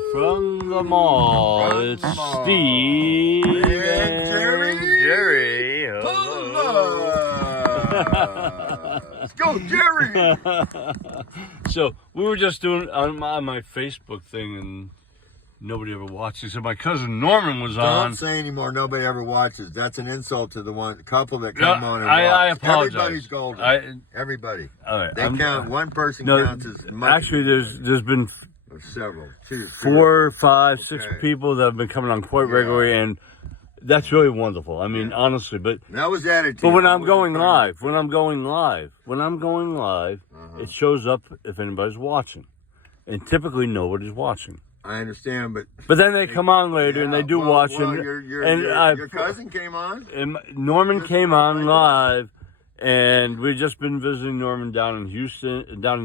Live from the mall. From It's the mall. Steve And and Jerry. Pull up. Let's go, Jerry. So we were just doing on my Facebook thing, and nobody ever watched it. So my cousin Norman was on. Don't say anymore. Nobody ever watches. That's an insult to the couple that come on and watch. I apologize. Everybody's golden. Everybody. All right. They count. One person counts as much. Actually, there's been several. 2, 4, 5, 6 Okay. people that have been coming on quite regularly, and that's really wonderful. I mean, honestly, but that was attitude. when I'm going live, it shows up if anybody's watching, and typically nobody's watching. I understand, But then they come on later and they do watch. Well, and your cousin came on. And Norman came on live, and we've just been visiting Norman down in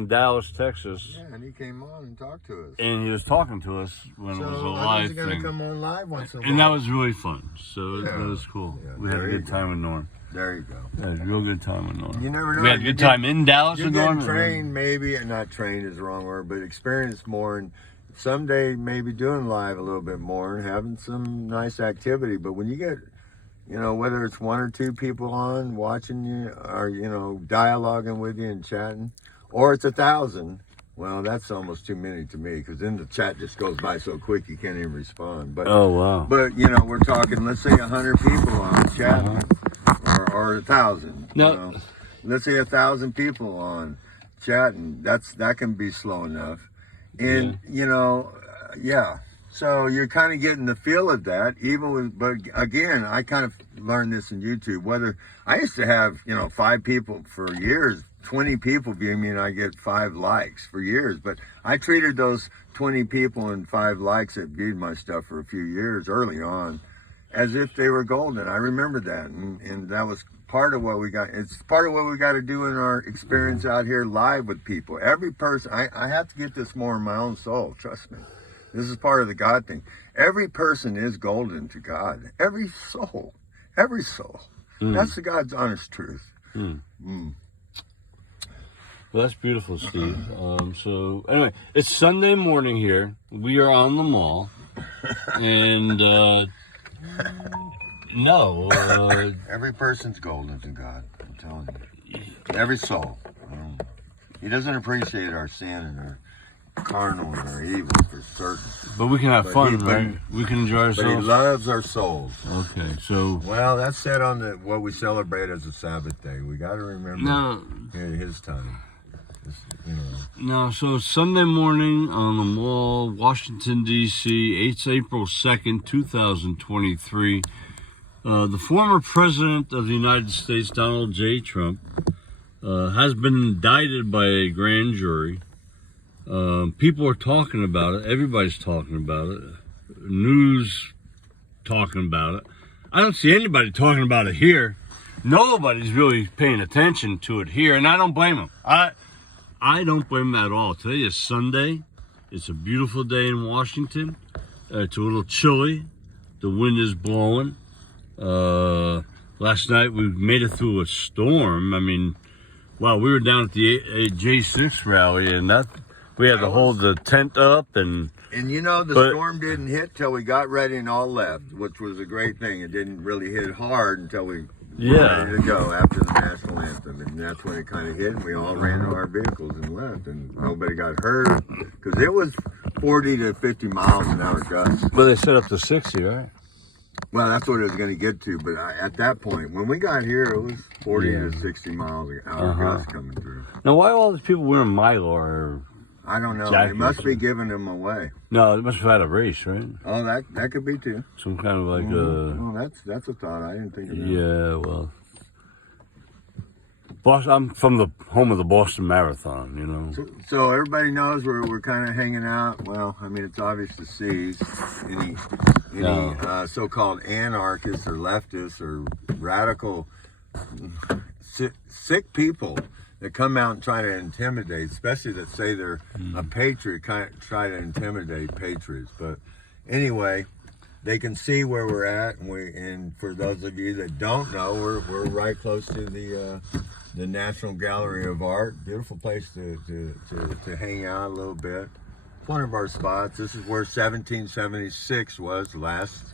Dallas, Texas. Yeah, and he came on and talked to us. And he was talking to us when it was a live going thing. to come on live once in a while. And that was really fun. So Yeah. that was cool. Yeah, We had a there good you time with Norm. There you go. Yeah, a real good time with Norm. You never know. We had a good time in Dallas You're with getting Norm. trained, maybe, and not trained is the wrong word, but experienced more, and someday maybe doing live a little bit more and having some nice activity. But when you get, whether it's 1 or 2 people on watching you, or dialoguing with you and chatting, or it's 1,000. Well, that's almost too many to me, because then the chat just goes by so quick you can't even respond. But Oh, wow. But we're talking, let's say 100 people on chatting, or 1,000. No. Let's say 1,000 people on chatting. That can be slow enough, and yeah. So you're kind of getting the feel of that, but again, I kind of learned this in YouTube. Whether I used to have 5 people for years. 20 people view me and I get 5 likes for years, but I treated those 20 people and 5 likes that viewed my stuff for a few years early on as if they were golden. I remember that, and that was part of what we got. It's part of what we got to do in our experience out here live with people. Every person, I have to get this more in my own soul, trust me. This is part of the God thing. Every person is golden to God. Every soul. That's the God's honest truth. Well, that's beautiful, Steve. So anyway, it's Sunday morning here. We are on the mall, and Every person's golden to God. I'm telling you. Every soul. He doesn't appreciate our sin and our carnal and our evil for certain. but we can have fun, right? We can enjoy But he ourselves. loves our souls. Okay, so Well, that's said on what we celebrate as a Sabbath day. We got to remember his time. So Sunday morning on the mall, Washington, D.C., it's April 2nd, 2023. The former president of the United States, Donald J. Trump, has been indicted by a grand jury. People are talking about it. Everybody's talking about it. News talking about it. I don't see anybody talking about it here. Nobody's really paying attention to it here, and I don't blame them. I don't blame them at all. Today is Sunday. It's a beautiful day in Washington. It's a little chilly. The wind is blowing. Last night we made it through a storm. I mean, wow, we were down at the J6 rally, and we had to hold the tent up. And the storm didn't hit till we got ready and all left, which was a great thing. It didn't really hit hard until we were ready to go after the national anthem, and that's when it kind of hit, and we all ran to our vehicles and left, and nobody got hurt, because it was 40 to 50 miles an hour gusts. Well, they set up to 60, right? Well, that's what it was going to get to, but at that point, when we got here, it was 40 to 60 miles an hour gusts coming through. Now, why are all these people wearing Mylar? I don't know. Jackets. They must be giving them away. No, they must have had a race, right? Oh, that could be too. Some kind of like Oh, that's a thought. I didn't think of that. Yeah, well, I'm from the home of the Boston Marathon, So everybody knows we're kind of hanging out. Well, I mean, it's obvious to see any so-called anarchists or leftists or radical sick people that come out and try to intimidate, especially that say they're a patriot, kind of try to intimidate patriots. But anyway, they can see where we're at, and for those of you that don't know, we're right close to the National Gallery of Art. Beautiful place to hang out a little bit. one of our spots. This is where 1776 was last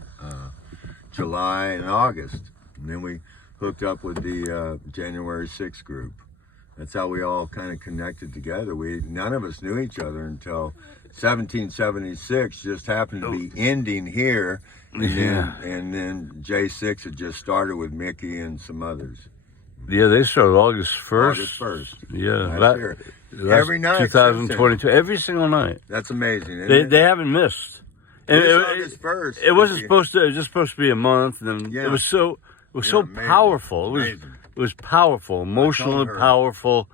July and August. And then we hooked up with the January 6th group. That's how we all kind of connected together. None of us knew each other until 1776 just happened to be ending here. And then J6 had just started with Mickey and some others. Yeah, they started August 1st. August 1st. Yeah. Last year. Every night. 2022. Every single night. That's amazing. They haven't missed. And August 1st. It wasn't supposed to. It was just supposed to be a month, and then it was so amazing. powerful. It was powerful, emotionally powerful.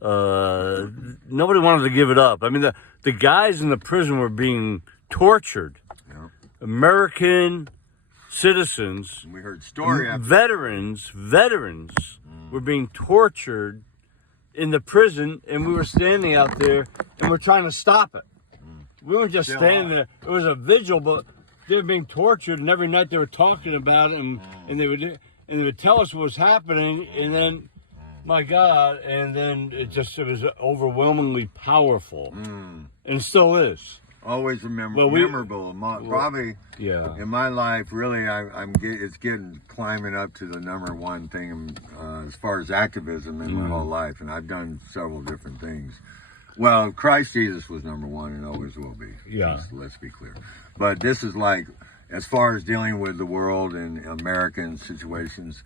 Nobody wanted to give it up. I mean, the guys in the prison were being tortured. Yeah. American citizens, We heard story after veterans were being tortured in the prison, and we were standing out there, and we're trying to stop it. We weren't just standing there. It was a vigil, but they were being tortured, and every night they were talking about it, and they would tell us what was happening, and then, my God, and then it was overwhelmingly powerful, and still is. Always memorable. Probably, in my life, really, it's climbing up to the number one thing as far as activism in my whole life, and I've done several different things. Well, Christ Jesus was number one and always will be. Yeah. Let's be clear. But this is like, as far as dealing with the world and American situations,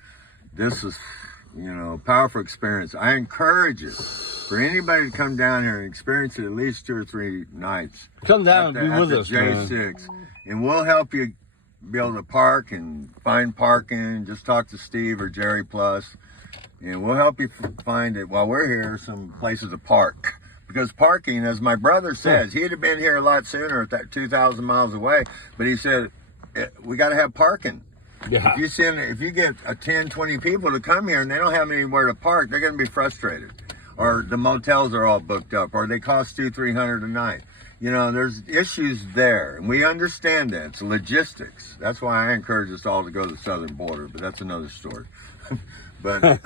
this is, powerful experience. I encourage you, for anybody to come down here and experience it at least 2 or 3 nights. Come down and be with us, J6, man. And we'll help you be able to park and find parking. Just talk to Steve or Jerry Plus, and we'll help you find it while we're here. Some places to park. Because parking, as my brother says, he'd have been here a lot sooner at that 2,000 miles away. But he said, we got to have parking. Yeah. If you get 10, 20 people to come here and they don't have anywhere to park, they're going to be frustrated. Or the motels are all booked up, or they cost $200-300 a night. There's issues there, and we understand that. It's logistics. That's why I encourage us all to go to the southern border, but that's another story. But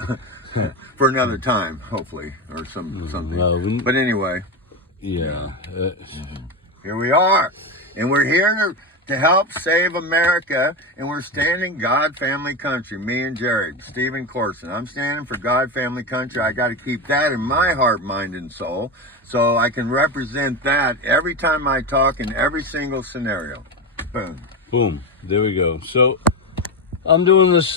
for another time, hopefully, or something. No, but anyway. Yeah. Here we are. And we're here to help save America. And we're standing God, family, country. Me and Jared, Stephen Corson. I'm standing for God, family, country. I got to keep that in my heart, mind, and soul. So I can represent that every time I talk in every single scenario. Boom. Boom. There we go. So I'm doing this,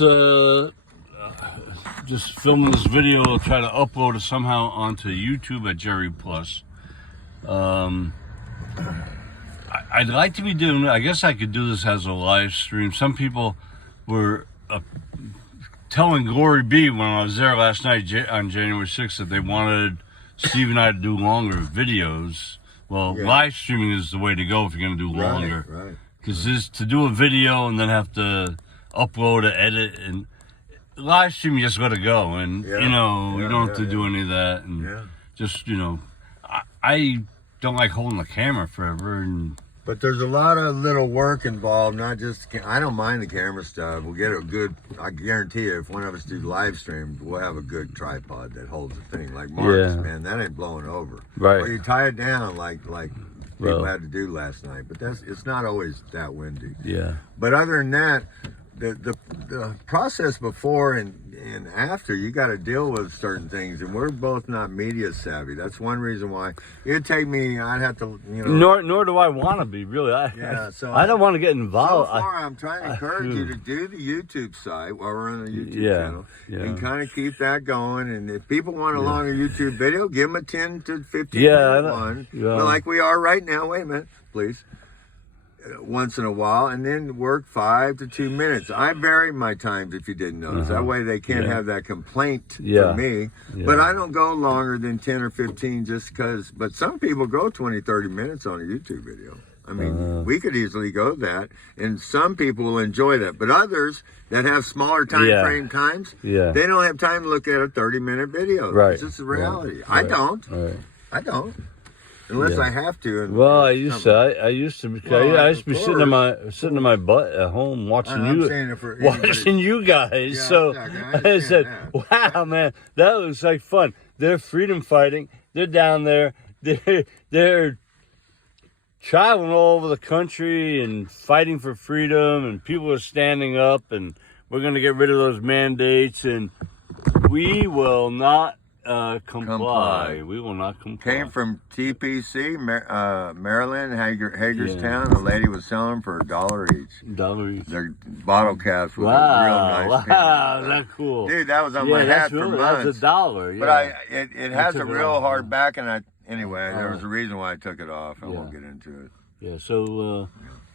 just filming this video. I'll try to upload it somehow onto YouTube at Jerry Plus. I'd like to be doing, I guess I could do this as a live stream. Some people were telling Glory Be when I was there last night on January 6th that they wanted Steve and I to do longer videos. Well, live streaming is the way to go if you're going to do longer. Right. Because to do a video and then have to upload it, edit, and live stream, you just got to go. And, you don't have to do any of that. And just, I don't like holding the camera forever. But there's a lot of little work involved, not just, I don't mind the camera stuff. We'll get a good, I guarantee you, if one of us do live stream, we'll have a good tripod that holds the thing. Like Mark's, man, that ain't blowing over. Right. Or you tie it down like people had to do last night. But it's not always that windy. Yeah. But other than that, the process before and after, you got to deal with certain things, and we're both not media savvy. That's one reason why it'd take me. I'd have to, Nor do I want to be, really. I don't want to get involved. So far, I'm trying to encourage you to do the YouTube site while we're on the YouTube channel, and kind of keep that going. And if people want a longer YouTube video, give them a 10 to 15 minute one, but like we are right now. Wait a minute, please. Once in a while, and then work 5 to 2 minutes. I vary my times, if you didn't notice. That way they can't have that complaint from me. But I don't go longer than 10 or 15 just because. But some people go 20, 30 minutes on a YouTube video. I mean, we could easily go that, and some people will enjoy that. But others that have smaller time frame times, they don't have time to look at a 30-minute video. Right. It's just the reality. I don't. I don't. Unless I have to. I used to be sitting in my butt at home watching you guys. So I said, "Wow, man, that was like fun." They're freedom fighting. They're down there. They're traveling all over the country and fighting for freedom, and people are standing up, and we're going to get rid of those mandates, and we will not comply. We will not comply. Came from TPC, Maryland, Hagerstown. A lady was selling them for $1 each. $1 each. Their bottle caps with a real nice Wow, that's cool. Dude, that was on my hat for months. That's $1. Yeah. But it has a real hard back, and anyway, there was a reason why I took it off. I won't get into it. Yeah, so,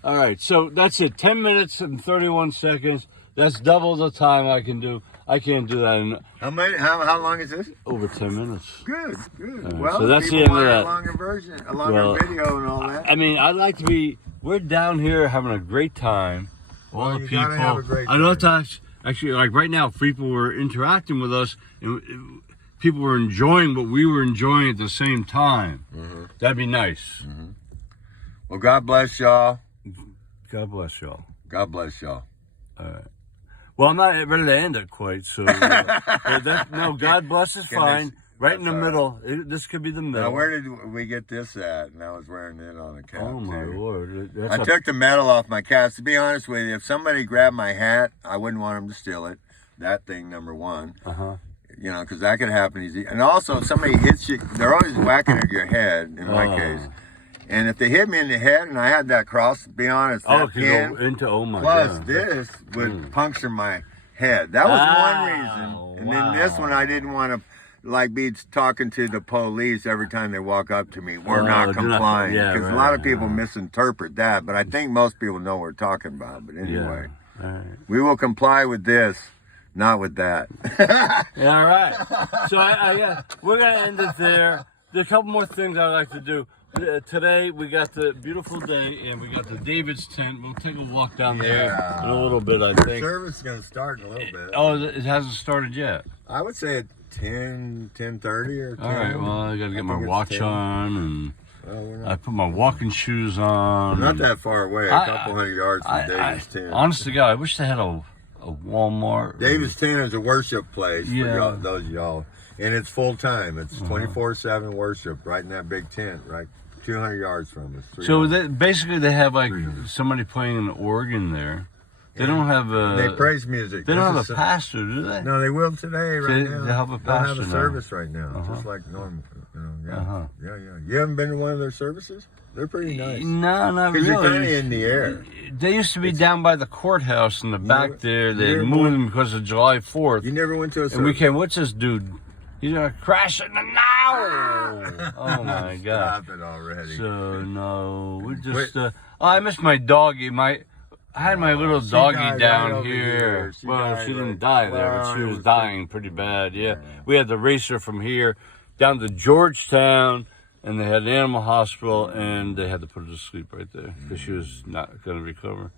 all right, so that's it. 10 minutes and 31 seconds. That's double the time I can do. I can't do that in How long is this? over 10 minutes. Good. Right, Well, so that's the people end of want that. a longer version, a longer video and all that. I mean, I'd like to be, we're down here having a great time. All the you people. gotta have a great I know that actually, like right now, people were interacting with us, and people were enjoying what we were enjoying at the same time. That'd be nice. Well, God bless y'all. God bless y'all. God bless y'all. All right. Well, I'm not ready to end it quite, so no, God bless is fine. Right in the middle. This could be the middle. Now, where did we get this at? And I was wearing it on a cap. Oh my Lord! I took the metal off my caps. To be honest with you, if somebody grabbed my hat, I wouldn't want them to steal it. That thing, number one. You know, because that could happen easy. And also, if somebody hits you, they're always whacking at your head. In my case. And if they hit me in the head and I had that cross, to be honest, that pin, go into, oh my plus God. this would puncture my head. That was one reason. And then this one, I didn't want to like be talking to the police every time they walk up to me. We're not complying. Because a lot of people misinterpret that. But I think most people know what we're talking about. But anyway, we will comply with this. Not with that. All right. So we're going to end it there. There's a couple more things I'd like to do. Today we got the beautiful day, and we got the David's tent. We'll take a walk down there in a little bit, I think. Service is going to start in a little bit. Oh, it hasn't started yet. I would say at 10:30 or 10. All right, well, I got to get my watch on, and I put my walking shoes on. Not that far away, a couple hundred yards from David's tent. Honest to God, I wish they had a Walmart. David's tent is a worship place for those y'all. And it's full time. It's 24/7 worship right in that big tent, right 200 yards from us. So basically they have like somebody playing an organ there. They don't have they praise music. They don't have a pastor, do they? No, they will today, right now. They have a pastor. They'll have a service right now, just like normal. Yeah. You haven't been to one of their services? They're pretty nice. No, not really. Because you're kind of in the air. They used to be down by the courthouse in the back there. They moved them because of July 4th. You never went to a service? And we came, what's this dude? He's gonna crash it now! Oh my God! Stop it already. So no, we just. I miss my doggy. I had my little doggy down here. Well, she didn't die there, but she was dying pretty bad. Yeah, we had to race her from here down to Georgetown, and they had an animal hospital, and they had to put her to sleep right there because she was not gonna recover.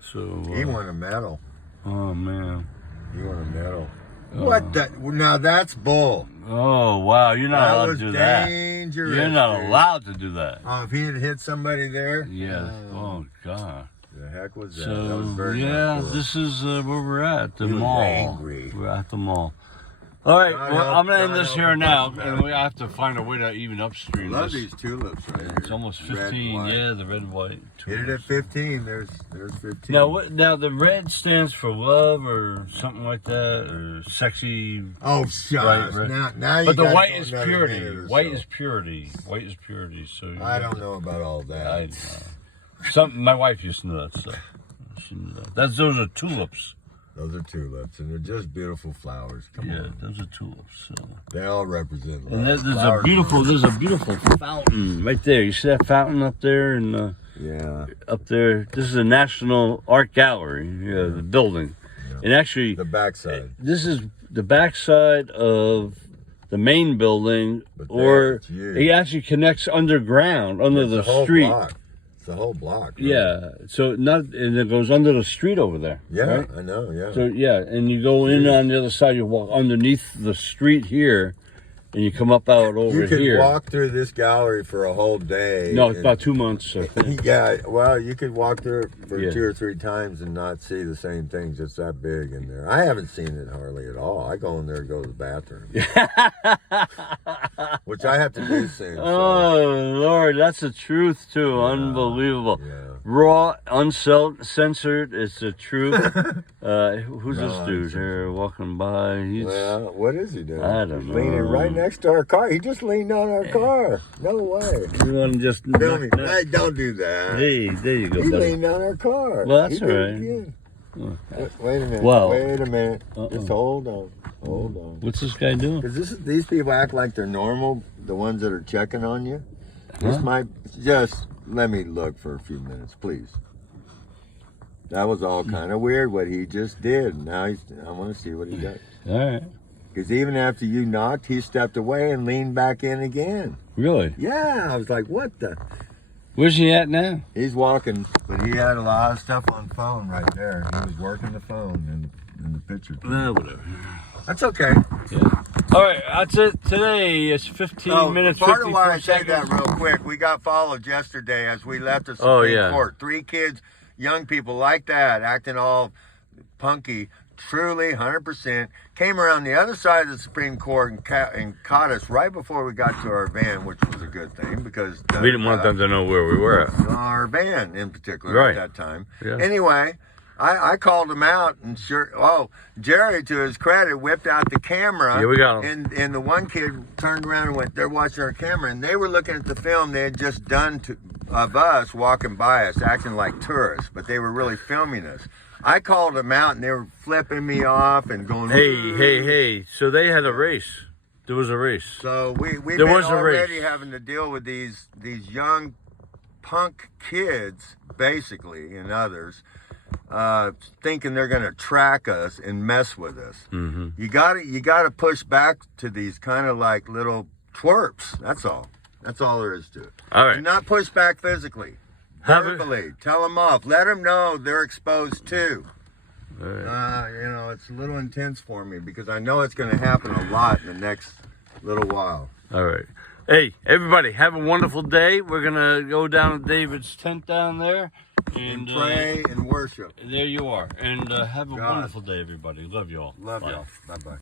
So he won a medal. Oh man, he won a medal. What the? Now that's bull. Oh, wow. You're not allowed to do that. Dangerous. You're not allowed to do that. Oh, if he had hit somebody there? Yeah. Oh, God. The heck was that? So, that was very cool. This is where we're at, the he mall. Was angry. We're at the mall. All right, I'm going to end this here now, and we have to find a way to even upstream I love this. these tulips right here. It's almost 15, the red, white. Hit it at 15, there's 15. Now, the red stands for love or something like that, or sexy. Oh, shucks. Now you but the white is purity. White is purity. White is purity. So I don't know about all that. My wife used to know that stuff. She knew that. Those are tulips. Those are tulips, and they're just beautiful flowers. Come on. Yeah, those are tulips. So. They all represent love. And there's a beautiful fountain right there. You see that fountain up there? And up there, this is a National Art Gallery, the building. Yeah. And actually, the backside. This is the backside of the main building, or it actually connects underground, under the street. Block. It's the whole block. Right? Yeah, and it goes under the street over there. Yeah, right? I know. Yeah. So and you go in on the other side. You walk underneath the street here, and you come up out over You could here. walk through this gallery for a whole day. No, it's about 2 months. I think. Yeah, well, you could walk through it for Yeah. 2 or 3 times and not see the same things. It's that big in there. I haven't seen it hardly at all. I go in there to go to the bathroom, which I have to do soon. So. Oh Lord, that's the truth too. Unbelievable. Yeah. Raw, uncensored. It's the truth. Who's this dude here walking by? He's Well, what is he doing? I don't He's know. leaning right next to our car. He just leaned on our car. No way. you want to just Tell me, hey, don't do that. Hey, there you go, He buddy. leaned on our car. Well, that's He all did it right. again. Wait a minute. Well, wait a minute. uh-uh. Just hold on. Hold on. What's this guy doing? Because these people act like they're normal, the ones that are checking on you. This Huh? might just let me look for a few minutes, please. That was all kind of weird what he just did. Now I want to see what he does. All right. Because even after you knocked, he stepped away and leaned back in again. Really? Yeah, I was like, what the? Where's he at now? He's walking, but he had a lot of stuff on phone right there. He was working the phone in the picture. Whatever. That's okay. Yeah. All right, that's it. Today it's 15 minutes. Part of why I 54 say that seconds. real quick, we got followed yesterday as we left the Oh, Supreme yeah. Court. 3 kids, young people like that, acting all punky, truly 100%, came around the other side of the Supreme Court and caught us right before we got to our van, which was a good thing because We didn't want them to know where we were at. our van in particular Right. at that time. Yeah. Anyway, I called him out and Jerry, to his credit, whipped out the camera. Yeah, we got him. And the one kid turned around and went, they're watching our camera, and they were looking at the film they had just done of us walking by us, acting like tourists, but they were really filming us. I called them out, and they were flipping me off and going, Hey. So they had a race. There was a race. So we've There been was a already race. having to deal with these young punk kids, basically, and others, thinking they're going to track us and mess with us. Mm-hmm. You got to push back to these kind of like little twerps. That's all. That's all there is to it. All right. And not push back physically. Have it- Verbally. Tell them off. Let them know they're exposed too. All right. It's a little intense for me because I know it's going to happen a lot in the next little while. All right. Hey, everybody, have a wonderful day. We're going to go down to David's tent down there. And pray and worship. There you are. And have a God. wonderful day, everybody. Love you all. Love Bye. y'all. Bye-bye.